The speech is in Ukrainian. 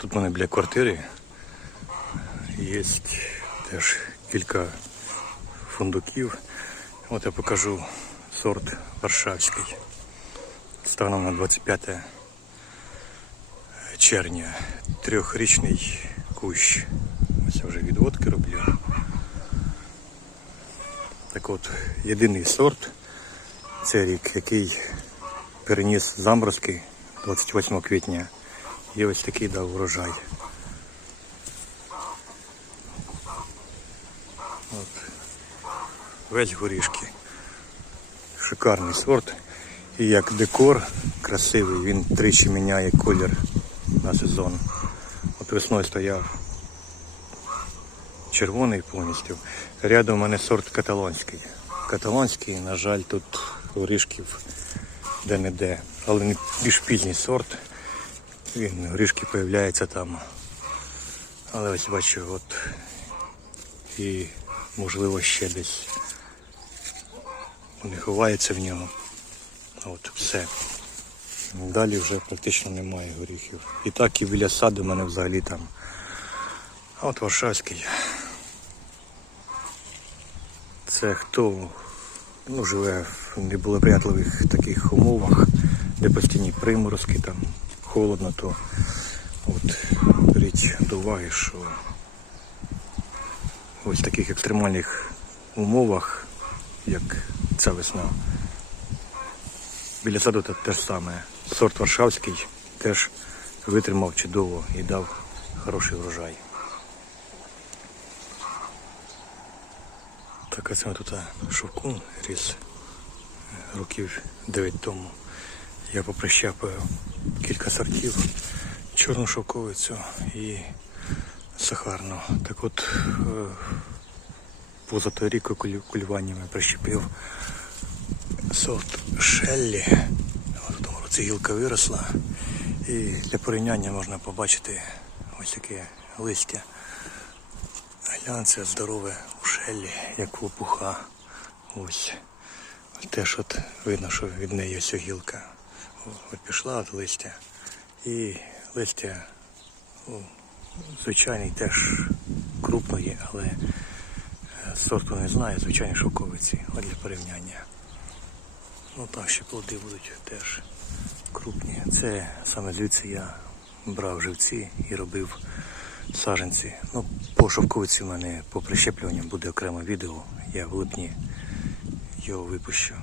Тут в мене біля квартири є теж кілька фундуків. От я покажу сорт Варшавський. Станом на 25 червня. Трьохрічний кущ. Ось вже відводки роблю. Так от, єдиний сорт це рік, який переніс заморозки 28 квітня. І ось такий дав урожай. От. Весь горішки. Шикарний сорт. І як декор красивий, він тричі міняє колір на сезон. От весною стояв червоний повністю. Рядом у мене сорт каталонський. Каталонський, на жаль, тут горішків де-не-де. Але більш пізній сорт. Він горішки появляються там. Але ось бачу, от і можливо ще десь вони ховаються в нього. От все. Далі вже практично немає горіхів. І так і біля саду мене взагалі там. А от Варшавський. Це хто ну, живе в неблагоприятливих таких умовах, де постійні приморозки, там холодно, то от беріть до уваги, що ось в таких екстремальних умовах, як ця весна, біля саду те те ж саме. Сорт Варшавський теж витримав чудово і дав хороший врожай. Так, це тут шовку ріс е, років 9 тому. Я попрощапаю кілька сортів, чорну шовковицю і сахарну. Так от е, поза той рік куль- кулюваннями прищепив сорт Шеллі. В тому році гілка виросла. І для порівняння можна побачити ось таке листя. Глянце здорове у шеллі, як лопуха. Ось. Теж от видно, що від неї ось гілка. От пішла від листя. І листя о, звичайний теж крупної, але е, сорту не знаю, звичайні шовковиці. От для порівняння. Ну там ще плоди будуть теж крупні. Це саме звідси я брав живці і робив саженці. Ну, по шовковиці в мене по прищеплюванню буде окреме відео. Я в липні його випущу.